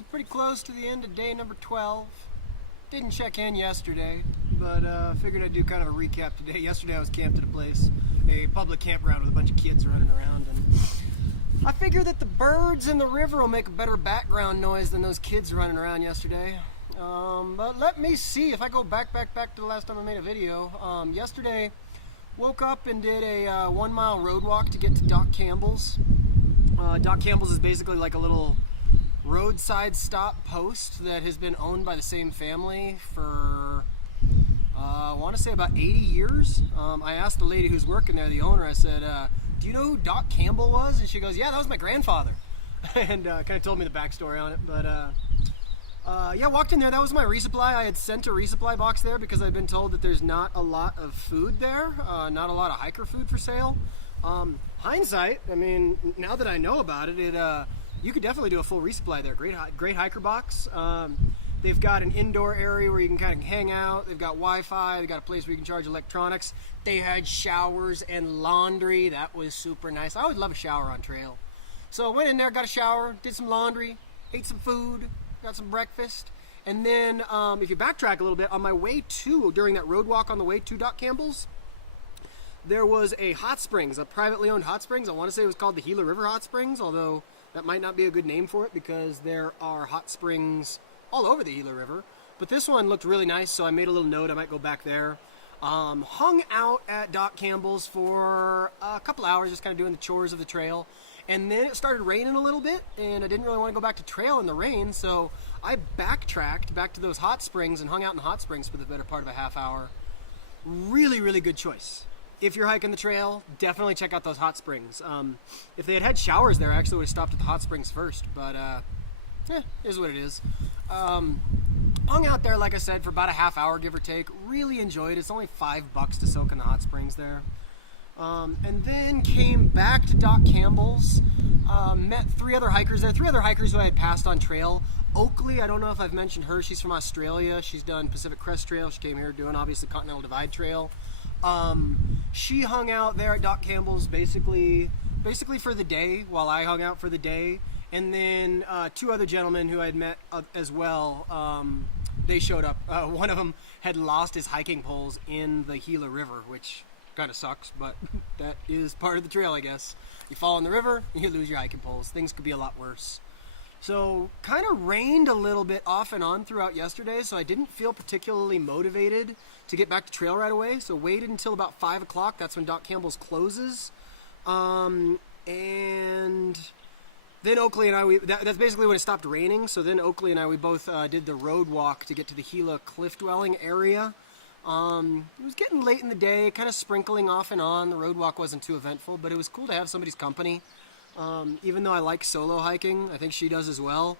is pretty close to the end of day number 12. Didn't check in yesterday, but figured I'd do kind of a recap today. Yesterday I was camped at a public campground with a bunch of kids running around, and I figure that the birds in the river will make a better background noise than those kids running around yesterday. But let me see if I go back to the last time I made a video. Yesterday, woke up and did a 1 mile road walk to get to Doc Campbell's. Doc Campbell's is basically like a little roadside stop post that has been owned by the same family for I want to say about 80 years. I asked the lady who's working there, the owner, I said, do you know who Doc Campbell was? And she goes, yeah, that was my grandfather. And kind of told me the backstory on it. But yeah, walked in there. That was my resupply. I had sent a resupply box there because I'd been told that there's not a lot of food there, not a lot of hiker food for sale. Hindsight, I mean, now that I know about it, you could definitely do a full resupply there. Great hiker box. They've got an indoor area where you can kind of hang out. They've got Wi-Fi. They've got a place where you can charge electronics. They had showers and laundry. That was super nice. I always love a shower on trail. So I went in there, got a shower, did some laundry, ate some food, got some breakfast. And then if you backtrack a little bit, on my way to, during that road walk on the way to Doc Campbell's, there was a hot springs, a privately owned hot springs. I want to say it was called the Gila River Hot Springs, although that might not be a good name for it because there are hot springs all over the Gila River. But this one looked really nice, so I made a little note I might go back there. Hung out at Doc Campbell's for a couple hours, just kind of doing the chores of the trail. And then it started raining a little bit, and I didn't really want to go back to trail in the rain, so I backtracked back to those hot springs and hung out in the hot springs for the better part of a half hour. Really, really good choice. If you're hiking the trail, definitely check out those hot springs. If they had showers there, I actually would have stopped at the hot springs first, but is what it is. Hung out there, like I said, for about a half hour, give or take. Really enjoyed it. It's only $5 to soak in the hot springs there. And then came back to Doc Campbell's. Met three other hikers there. Three other hikers who I had passed on trail. Oakley, I don't know if I've mentioned her. She's from Australia. She's done Pacific Crest Trail. She came here doing, obviously, Continental Divide Trail. She hung out there at Doc Campbell's basically for the day, while I hung out for the day. And then two other gentlemen who I had met as well, they showed up. One of them had lost his hiking poles in the Gila River, which kind of sucks, but that is part of the trail, I guess. You fall in the river, you lose your hiking poles. Things could be a lot worse. So kind of rained a little bit off and on throughout yesterday, so I didn't feel particularly motivated to get back to trail right away. So waited until about 5 o'clock. That's when Doc Campbell's closes. And then Oakley and I, that's basically when it stopped raining. So then Oakley and I, we both did the road walk to get to the Gila cliff dwelling area. It was getting late in the day, kind of sprinkling off and on. The road walk wasn't too eventful, but it was cool to have somebody's company. Even though I like solo hiking, I think she does as well.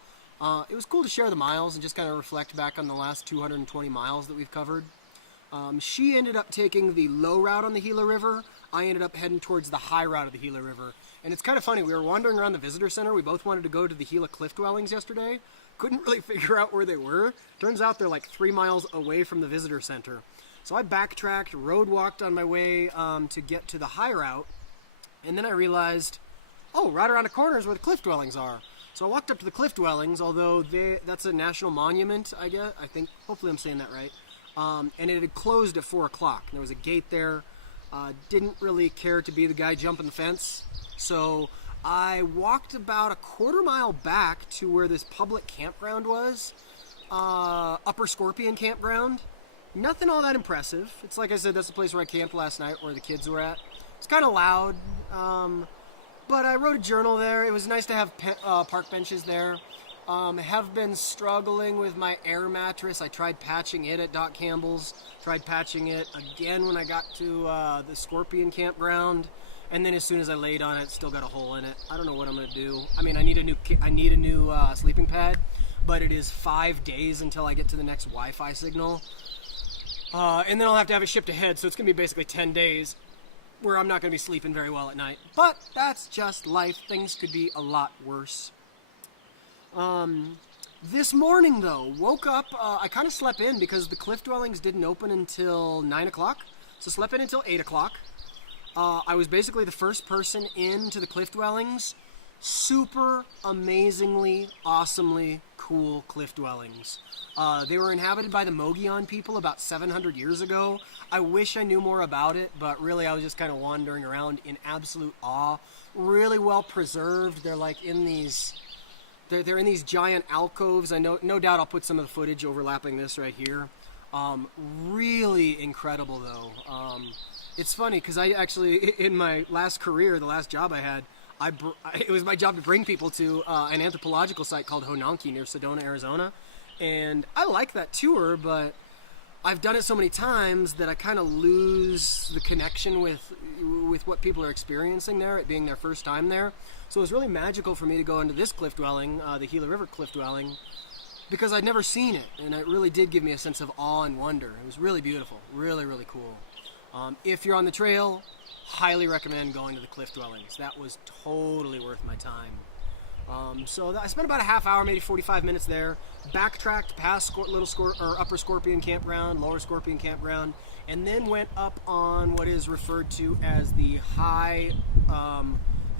It was cool to share the miles and just kind of reflect back on the last 220 miles that we've covered. She ended up taking the low route on the Gila River. I ended up heading towards the high route of the Gila River. And it's kind of funny, we were wandering around the visitor center. We both wanted to go to the Gila cliff dwellings yesterday. Couldn't really figure out where they were. Turns out they're like 3 miles away from the visitor center. So I backtracked, road walked on my way to get to the high route. And then I realized, oh, right around the corner is where the cliff dwellings are. So I walked up to the cliff dwellings, although that's a national monument, I guess. I think, hopefully I'm saying that right. And it had closed at 4 o'clock. There was a gate there. Didn't really care to be the guy jumping the fence. So I walked about a quarter mile back to where this public campground was. Upper Scorpion Campground. Nothing all that impressive. It's like I said, that's the place where I camped last night, where the kids were at. It's kind of loud. But I wrote a journal there. It was nice to have park benches there. Have been struggling with my air mattress. I tried patching it at Doc Campbell's. Tried patching it again when I got to the Scorpion Campground. And then as soon as I laid on it, still got a hole in it. I don't know what I'm going to do. I mean, I need a new sleeping pad. But it is 5 days until I get to the next Wi-Fi signal. And then I'll have to have it shipped ahead. So it's going to be basically 10 days. Where I'm not going to be sleeping very well at night. But that's just life. Things could be a lot worse. This morning, though, woke up, I kind of slept in because the cliff dwellings didn't open until 9 o'clock. So slept in until 8 o'clock. I was basically the first person into the cliff dwellings. Super amazingly, awesomely cool cliff dwellings. They were inhabited by the Mogollon people about 700 years ago. I wish I knew more about it, but really I was just kind of wandering around in absolute awe. Really well preserved. They're like in these... They're in these giant alcoves. I know, no doubt I'll put some of the footage overlapping this right here. Really incredible though. It's funny because I actually, in my last career, the last job I had, it was my job to bring people to an anthropological site called Hononki near Sedona, Arizona. And I like that tour, but I've done it so many times that I kind of lose the connection with what people are experiencing there, it being their first time there. So it was really magical for me to go into this cliff dwelling, the Gila River cliff dwelling, because I'd never seen it, and it really did give me a sense of awe and wonder. It was really beautiful, really, really cool. If you're on the trail, highly recommend going to the cliff dwellings. That was totally worth my time. So I spent about a half hour, maybe 45 minutes there, backtracked past Upper Scorpion Campground, Lower Scorpion Campground, and then went up on what is referred to as the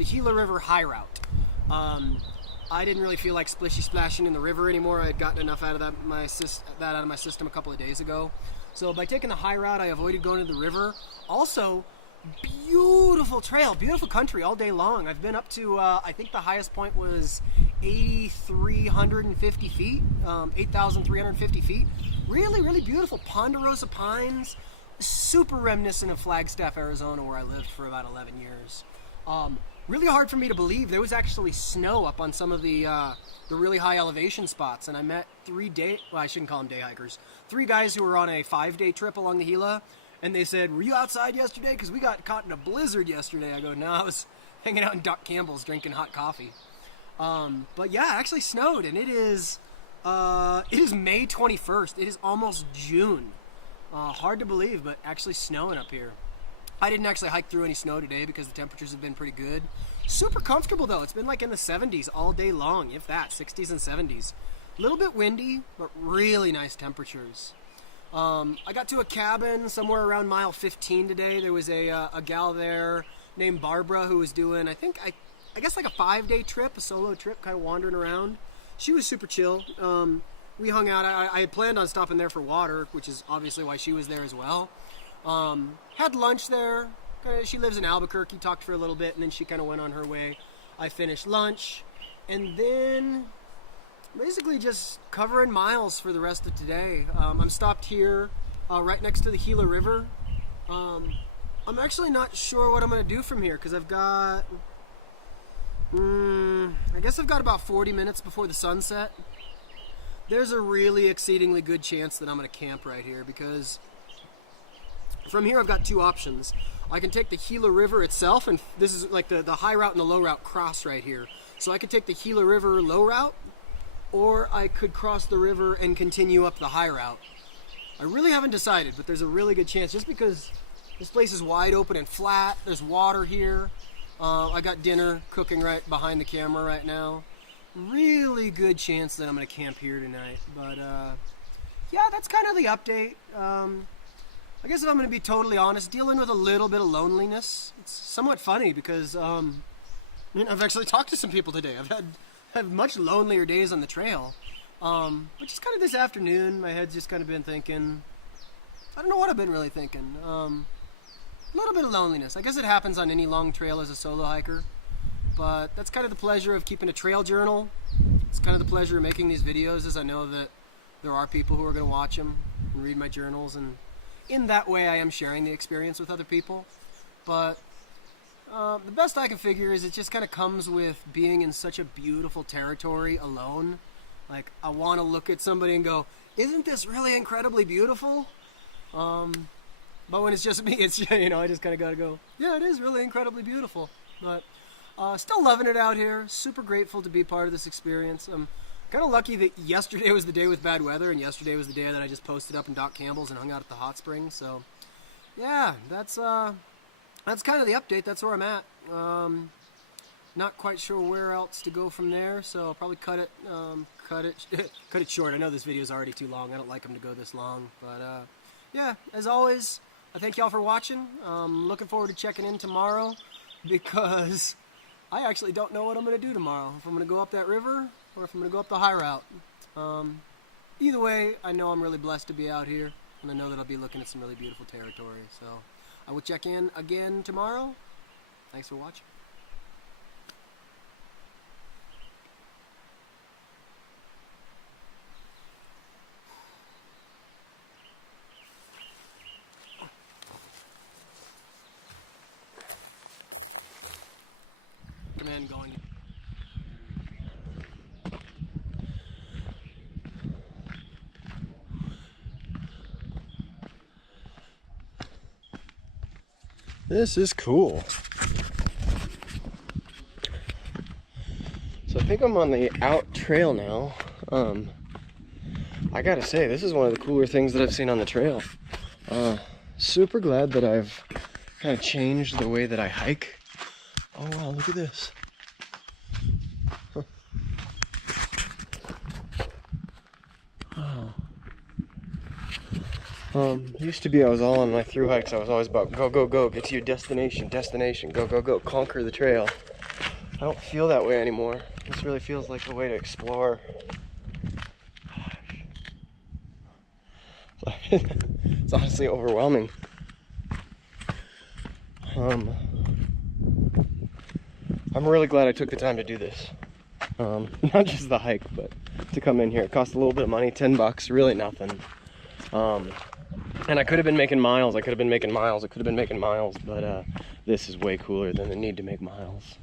Gila River High Route. I didn't really feel like splishy splashing in the river anymore. I had gotten enough out of that out of my system a couple of days ago. So by taking the high route, I avoided going to the river. Also, beautiful trail, beautiful country all day long. I've been up to, I think the highest point was 8,350 feet, 8,350 feet. Really, really beautiful. Ponderosa pines, super reminiscent of Flagstaff, Arizona, where I lived for about 11 years. Really hard for me to believe. There was actually snow up on some of the really high elevation spots, and I met I shouldn't call them day hikers, 3 guys who were on a 5-day trip along the Gila, and they said, "Were you outside yesterday? Because we got caught in a blizzard yesterday." I go, "No, I was hanging out in Doc Campbell's drinking hot coffee." But yeah, it actually snowed, and it is May 21st. It is almost June. Hard to believe, but actually snowing up here. I didn't actually hike through any snow today because the temperatures have been pretty good. Super comfortable though. It's been like in the 70s all day long, if that, 60s and 70s. A little bit windy, but really nice temperatures. I got to a cabin somewhere around mile 15 today. There was a gal there named Barbara who was doing, I guess like a 5-day trip, a solo trip, kind of wandering around. She was super chill. We hung out. I had planned on stopping there for water, which is obviously why she was there as well. Had lunch there. She lives in Albuquerque, talked for a little bit, and then she kind of went on her way. I finished lunch, and then basically just covering miles for the rest of today. I'm stopped here right next to the Gila River. I'm actually not sure what I'm going to do from here because I've got, I guess I've got about 40 minutes before the sunset. There's a really exceedingly good chance that I'm going to camp right here because from here I've got 2 options. I can take the Gila River itself, and this is like the high route and the low route cross right here. So I could take the Gila River low route, or I could cross the river and continue up the high route. I really haven't decided, but there's a really good chance just because this place is wide open and flat. There's water here. I got dinner cooking right behind the camera right now. Really good chance that I'm going to camp here tonight. But yeah, that's kind of the update. I guess if I'm going to be totally honest, dealing with a little bit of loneliness. It's somewhat funny because I've actually talked to some people today. I've had much lonelier days on the trail. But just kind of this afternoon, my head's just kind of been thinking, I don't know what I've been really thinking. A little bit of loneliness. I guess it happens on any long trail as a solo hiker. But that's kind of the pleasure of keeping a trail journal. It's kind of the pleasure of making these videos, as I know that there are people who are going to watch them and read my journals, and in that way I am sharing the experience with other people. But the best I can figure is it just kind of comes with being in such a beautiful territory alone. Like, I want to look at somebody and go, isn't this really incredibly beautiful? But when it's just me, it's, I just kind of got to go, yeah, it is really incredibly beautiful. But still loving it out here. Super grateful to be part of this experience. I'm kind of lucky that yesterday was the day with bad weather, and yesterday was the day that I just posted up in Doc Campbell's and hung out at the hot springs. So, yeah, that's kind of the update. That's where I'm at. Not quite sure where else to go from there, so I'll probably cut it short. I know this video is already too long. I don't like them to go this long, but yeah, as always, I thank y'all for watching. Looking forward to checking in tomorrow because I actually don't know what I'm going to do tomorrow. If I'm going to go up that river or if I'm going to go up the high route. Either way, I know I'm really blessed to be out here, and I know that I'll be looking at some really beautiful territory. So I will check in again tomorrow. Thanks for watching. Command going. This is cool. So I think I'm on the out trail now. I gotta say, this is one of the cooler things that I've seen on the trail. Super glad that I've kind of changed the way that I hike. Oh wow, look at this. Huh. Wow. Used to be I was all on my through hikes, I was always about go, go, go, get to your destination, go, go, go, conquer the trail. I don't feel that way anymore. This really feels like a way to explore. It's honestly overwhelming. I'm really glad I took the time to do this. Not just the hike, but to come in here. It cost a little bit of money, 10 bucks, really nothing. And I could have been making miles, but this is way cooler than the need to make miles.